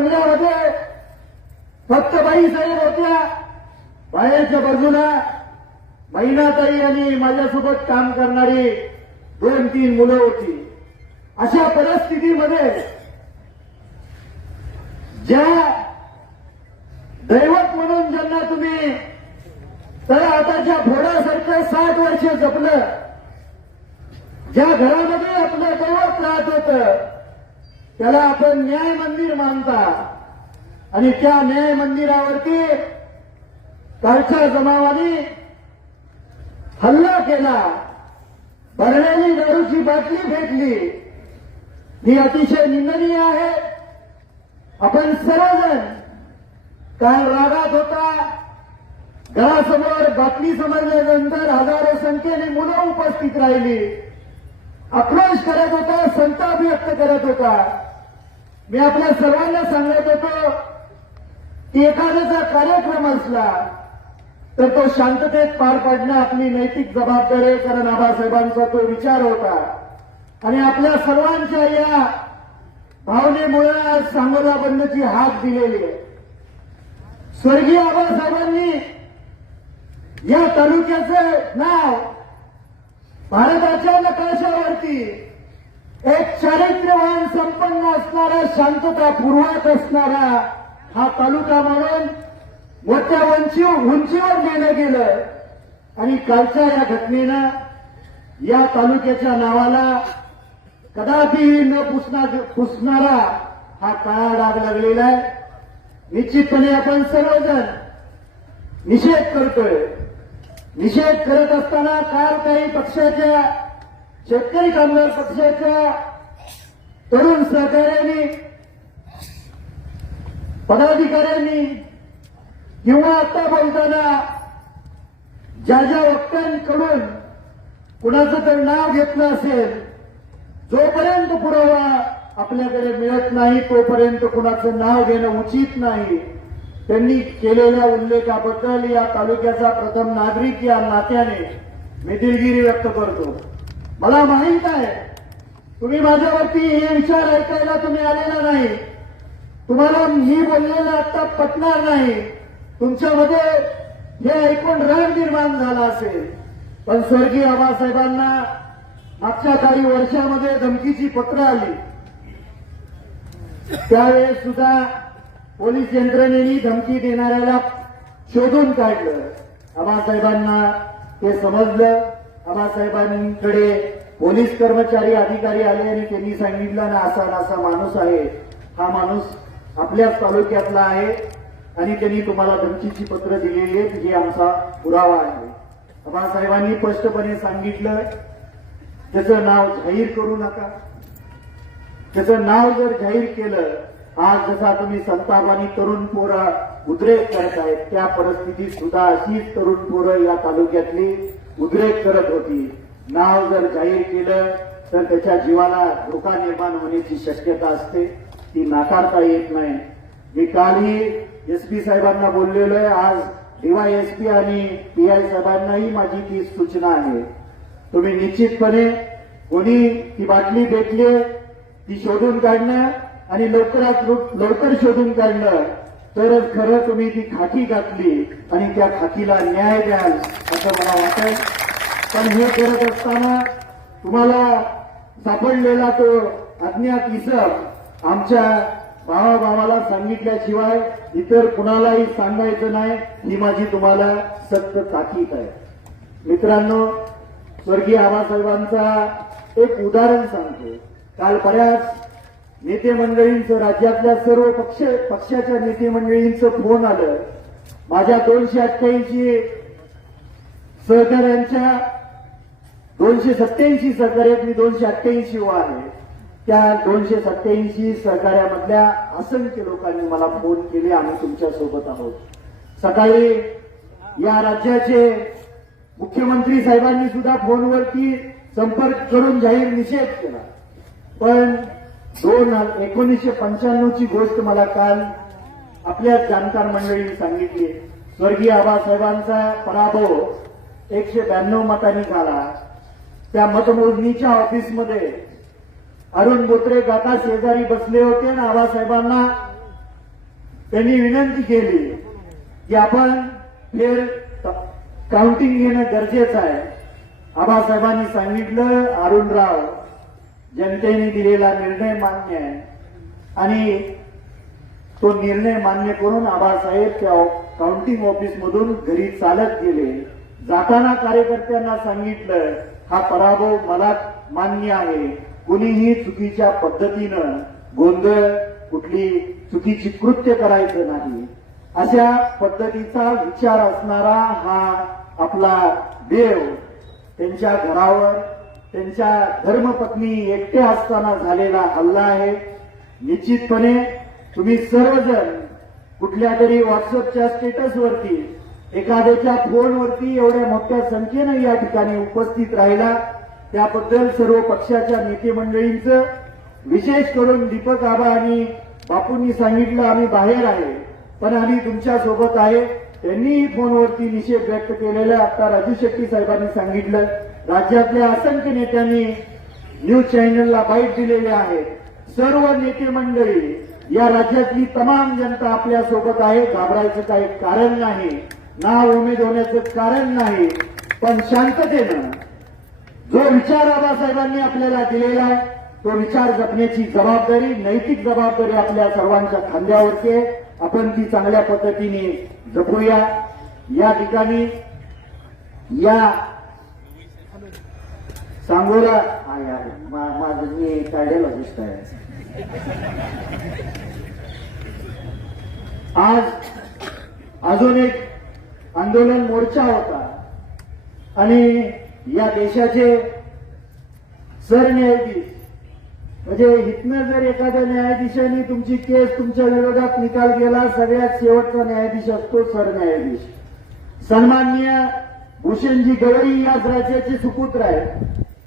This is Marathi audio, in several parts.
बंगल्यामध्ये फक्त बाई साहेब होत्या. बाहेरच्या बाजूला महिनाताई आणि माझ्यासोबत काम करणारी दोन तीन मुलं होती. अशा परिस्थितीमध्ये ज्या दैवत म्हणून ज्यांना तुम्ही तर आताच्या घोड्यासारखं साठ वर्ष जपलं ज्या घरामध्ये आपलं दैवत राहत होतं त्याला आपण न्याय मंदिर मानता आणि त्या न्याय मंदिरावरती कालच्या जमावाने हल्ला केला. बरण्याने दारूची बाटली फेकली. ही अतिशय निंदनीय आहे. आपण सर्वजण काल रागात होता. घरासमोर बातमी समजल्यानंतर हजारो संख्येने मुलं उपस्थित राहिली. आक्रोश करत होता संताप व्यक्त करत होता. मी आपल्या सर्वांना सांगत होतो की एखाद्याचा कार्यक्रम असला तर तो शांततेत पार पाडणं आपली नैतिक जबाबदारी आहे कारण आबासाहेबांचा तो विचार होता. आणि आपल्या सर्वांच्या या भावनेमुळे आज सांगोला बंदची हाक दिलेली आहे. स्वर्गीय आबासाहेबांनी या तालुक्याचं नाव भारताच्या नकाशावरती एक चारित्र्यवान संपन्न असणारा शांतता पूर्वात असणारा हा तालुका म्हणून मोठ्या वंची उंचीवर नेलं गेलं. आणि कालच्या या घटनेनं या तालुक्याच्या नावाला कदापि न पुसना पुसणारा हा काळा डाग लागलेला आहे. निश्चितपणे आपण सर्वजण निषेध करतोय. निषेध करत असताना काल काही पक्षाच्या शेतकरी कामगार पक्षाच्या तरुण सहकार्यांनी पदाधिकाऱ्यांनी किंवा आता बोलताना ज्या ज्या वक्त्यांकडून कुणाचं तर नाव घेतलं असेल जोपर्यंत पुरावा आपल्याकडे मिळत नाही तोपर्यंत कुणाचं नाव घेणं उचित नाही. त्यांनी केलेल्या उल्लेखाबद्दल या तालुक्याचा प्रथम नागरिक या नात्याने मी दिलगिरी व्यक्त करतो. मला माहीत आहे. तुम्ही माझ्यावरती हे विचार ऐकायला तुम्ही आलेला नाही. तुम्हाला मी बोललेलं आता पटणार नाही. तुमच्यामध्ये हे ऐकून रण निर्माण झाला असेल. पण स्वर्गीय आबासाहेबांना मागच्या काही वर्षामध्ये धमकीची पत्र आली. त्यावेळेस सुद्धा पोलीस यंत्रणेने धमकी देणाऱ्याला शोधून काढलं. आबासाहेबांना ते समजलं. आबासाहेबांकडे पोलीस कर्मचारी अधिकारी आले आणि त्यांनी सांगितलं ना असा ना असा माणूस आहे. हा माणूस आपल्याच तालुक्यातला आहे आणि त्यांनी तुम्हाला धमकीची पत्र दिलेली आहेत. ही आमचा पुरावा आहे. आबासाहेबांनी स्पष्टपणे सांगितलं त्याचं नाव जाहीर करू नका. त्याचं नाव जर जाहीर केलं आज जसा तुम्ही संतापानी तरुण पोरं उद्रेक करत आहेत त्या परिस्थितीत सुद्धा अशीच तरुण पोरं या तालुक्यातली उद्रेक करत होती. नाव जर जाहीर केलं तर त्याच्या जीवाला धोका निर्माण होण्याची शक्यता असते. ती नाकारता येत नाही. मी कालही एसपी साहेबांना बोललेलो आहे. आज डीवायएसपी आणि पीआय साहेबांनाही माझी ती सूचना आहे. तुम्ही निश्चितपणे कोणी ती बाटली भेटली ती शोधून काढणं आणि लवकरात लवकर शोधून काढणं तरच खरं तुम्ही ती खाकी घातली आणि त्या खाकीला न्याय द्याल. असं मला वाटतं पण हे करत असताना तुम्हाला सापडलेला तो अज्ञात इसम आमच्या भावाभावाला सांगितल्याशिवाय इतर कुणालाही सांगायचं नाही ही माझी तुम्हाला सक्त ताकीद आहे. मित्रांनो स्वर्गीय आबासाहेबांचा एक उदाहरण सांगतो. काल बऱ्याच नेते मंडळींचं राज्यातल्या सर्व पक्ष पक्षाच्या नेते मंडळींचं फोन आलं. माझ्या दोनशे अठ्ठ्याऐंशी सहकाऱ्यांच्या दोनशे सत्याऐंशी सहकार्यात मी दोनशे अठ्ठ्याऐंशी व आहे. त्या दोनशे सत्याऐंशी सहकार्यामधल्या असंख्य लोकांनी मला फोन केले. आम्ही तुमच्यासोबत आहोत. सकाळी या राज्याचे मुख्यमंत्री साहेबांनी सुद्धा फोनवरती संपर्क करून जाहीर निषेध केला. पण दोन एकोणीसशे पंच्याण्णवची गोष्ट मला काल आपल्या जाणकार मंडळीने सांगितली. स्वर्गीय आबासाहेबांचा पराभव एकशे ब्याण्णव मतांनी झाला. त्या मतमोजणीच्या ऑफिसमध्ये अरुण बोत्रे काका शेजारी बसले होते ना आबासाहेबांना त्यांनी विनंती केली की आपण फेर काउंटिंग घेणं गरजेचं आहे. आबासाहेबांनी सांगितलं अरुणराव जनतेने दिलेला निर्णय मान्य आहे. आणि तो निर्णय मान्य करून आबासाहेब त्या काउंटिंग ऑफिस मधून घरी चालत गेले. जाताना कार्यकर्त्यांना सांगितलं हा पराभव मला मान्य आहे. कुणीही चुकीच्या पद्धतीनं गोंधळ कुठली चुकीची कृत्य करायचं नाही. अशा पद्धतीचा विचार असणारा हा आपला देव त्यांच्या घरावर त्यांच्या धर्मपत्नी एकट्या असताना झालेला हल्ला आहे. निश्चितपणे तुम्ही सर्वजण कुठल्या तरी व्हॉट्सअपच्या स्टेटसवरती एखाद्याच्या फोनवरती एवढ्या मोठ्या संख्येनं या ठिकाणी उपस्थित राहिला. त्याबद्दल सर्व पक्षाच्या नेते मंडळींचं विशेष करून दीपक आबा आणि बापूंनी सांगितलं आम्ही बाहेर आहे पण आम्ही तुमच्यासोबत आहे. त्यांनीही फोनवरती निषेध व्यक्त केलेला आता राजू शेट्टी साहेबांनी सांगितलं राज्यातल्या असंख्य नेत्यांनी न्यूज चॅनलला बाईट दिलेले आहेत सर्व नेते मंडळी या राज्यातली तमाम जनता आपल्यासोबत आहे. घाबरायचं काही कारण नाही. ना उमेद होण्याचं कारण नाही पण शांततेनं जो विचार बाबासाहेबांनी आपल्याला दिलेला आहे तो विचार जपण्याची जबाबदारी नैतिक जबाबदारी आपल्या सर्वांच्या खांद्यावरती आहे. आपण ती चांगल्या पद्धतीने जपूया. या ठिकाणी या सांगोला मा- माझं मी कार्डिओलॉजिस्ट आहे आज अजून एक आंदोलन मोर्चा होता. आणि या देशाचे सरन्यायाधीश म्हणजे इथनं जर एखाद्या न्यायाधीशाने तुमची केस तुमच्या विरोधात निकाल गेला सगळ्यात शेवटचा न्यायाधीश असतो सरन्यायाधीश. सन्माननीय भूषणजी गवळी याच राज्याचे सुपुत्र आहेत.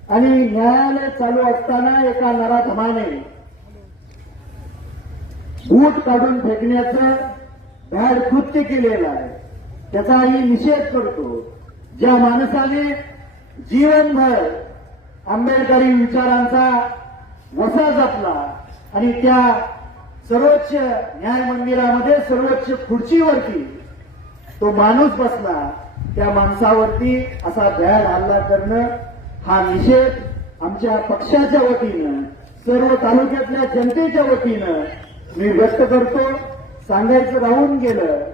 आणि न्यायालय चालू असताना एका नराधमाने बूट काढून फेकण्याचं भ्याड कृत्य केलेलं आहे. त्याचाही निषेध करतो. ज्या माणसाने जीवनभर आंबेडकरी विचारांचा वसा जपला आणि त्या सर्वोच्च न्याय मंदिरामध्ये सर्वोच्च खुर्चीवरती तो माणूस बसला त्या माणसावरती असा भ्याड हल्ला करणं हा निषेध आमच्या पक्षाच्या वतीनं सर्व तालुक्यातल्या जनतेच्या वतीनं मी व्यक्त करतो. सांगायचं राहून गेलं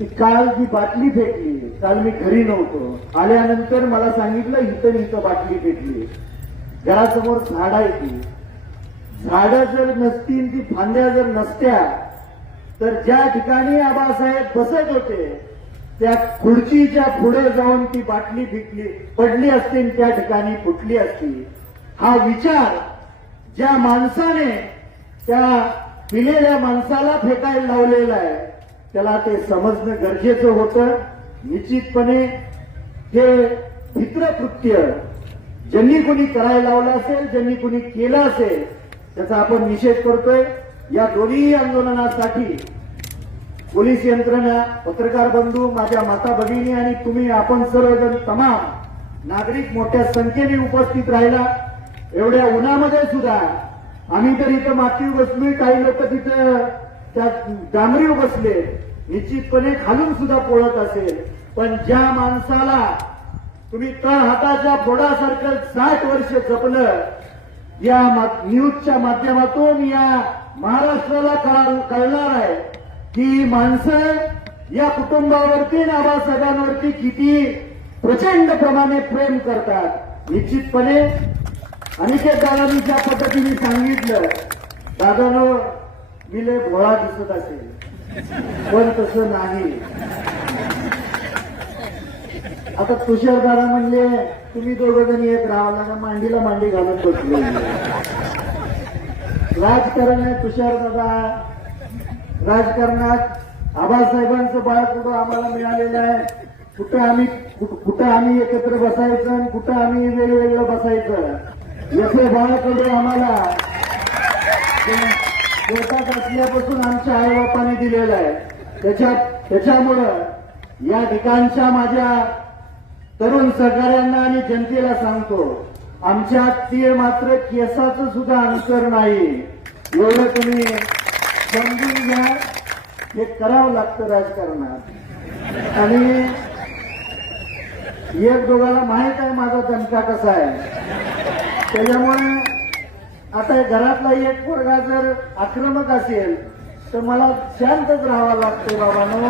ती काल जी बाटली फेकली काल मी घरी नव्हतो. आल्यानंतर मला सांगितलं इथं इथं बाटली फेकली. घरासमोर झाड आहे ती. झाडं जर नसतील ती फांद्या जर नसत्या तर ज्या ठिकाणी आबासाहेब बसत होते त्या खुर्चीच्या पुढे जाऊन ती बाटली फेकली पडली असती त्या ठिकाणी फुटली असती. हा विचार ज्या माणसाने त्या पिलेल्या माणसाला फेकायला लावलेला आहे त्याला ते समजणं गरजेचं होतं. निश्चितपणे हे मित्रकृत्य ज्यांनी कोणी करायला लावलं असेल ज्यांनी कोणी केलं असेल त्याचा आपण निषेध करतोय. या दोन्ही आंदोलनासाठी पोलीस यंत्रणा पत्रकार बंधू माझ्या माता भगिनी आणि तुम्ही आपण सर्वजण तमाम नागरिक मोठ्या संख्येने उपस्थित राहिला. एवढ्या उन्हामध्ये सुद्धा आम्ही तर इथं मातीवर बसलोय काही लोक तिथं त्यात डांबरीव बसले. निश्चितपणे खालून सुद्धा पोळत असेल. पण ज्या माणसाला तुम्ही तळ हाताच्या बोडासारखं साठ वर्ष जपलं या न्यूजच्या माध्यमातून या महाराष्ट्राला कळणार आहे की माणसं या कुटुंबावरती आणि आबासाहेबांवरती किती प्रचंड प्रमाणे प्रेम करतात. निश्चितपणे अनिकेत दादांनी ज्या पद्धतीने सांगितलं दादानं मी भोळा दिसत असेल पण तसं नाही. आता तुषार दादा म्हणले तुम्ही दोघं जणी एक राहा का मांडीला मांडी घालून बसले. राजकारण आहे तुषार दादा राजकारणात आबासाहेबांचं बाळ कुठं आम्हाला मिळालेलं आहे? कुठं आम्ही कुठं कुठं आम्ही एकत्र बसायचं आणि कुठं आम्ही वेगवेगळं बसायचं? याचं बाळाकडे आम्हाला. पोटात असल्यापासून आमच्या आईबापाने दिलेलं आहे. त्याच्या त्याच्यामुळं या ठिकाणच्या माझ्या तरुण सहकाऱ्यांना आणि जनतेला सांगतो आमच्या तीळ मात्र केसाचं सुद्धा अंतर नाही. एवढं तुम्ही समजून घ्या. हे करावं लागतं राजकारणात. आणि एक दोघाला माहीत आहे माझा दणका कसा आहे. त्याच्यामुळे आता घरातला एक पोरगा जर आक्रमक असेल तर मला शांतच राहावं लागतं बाबांनो.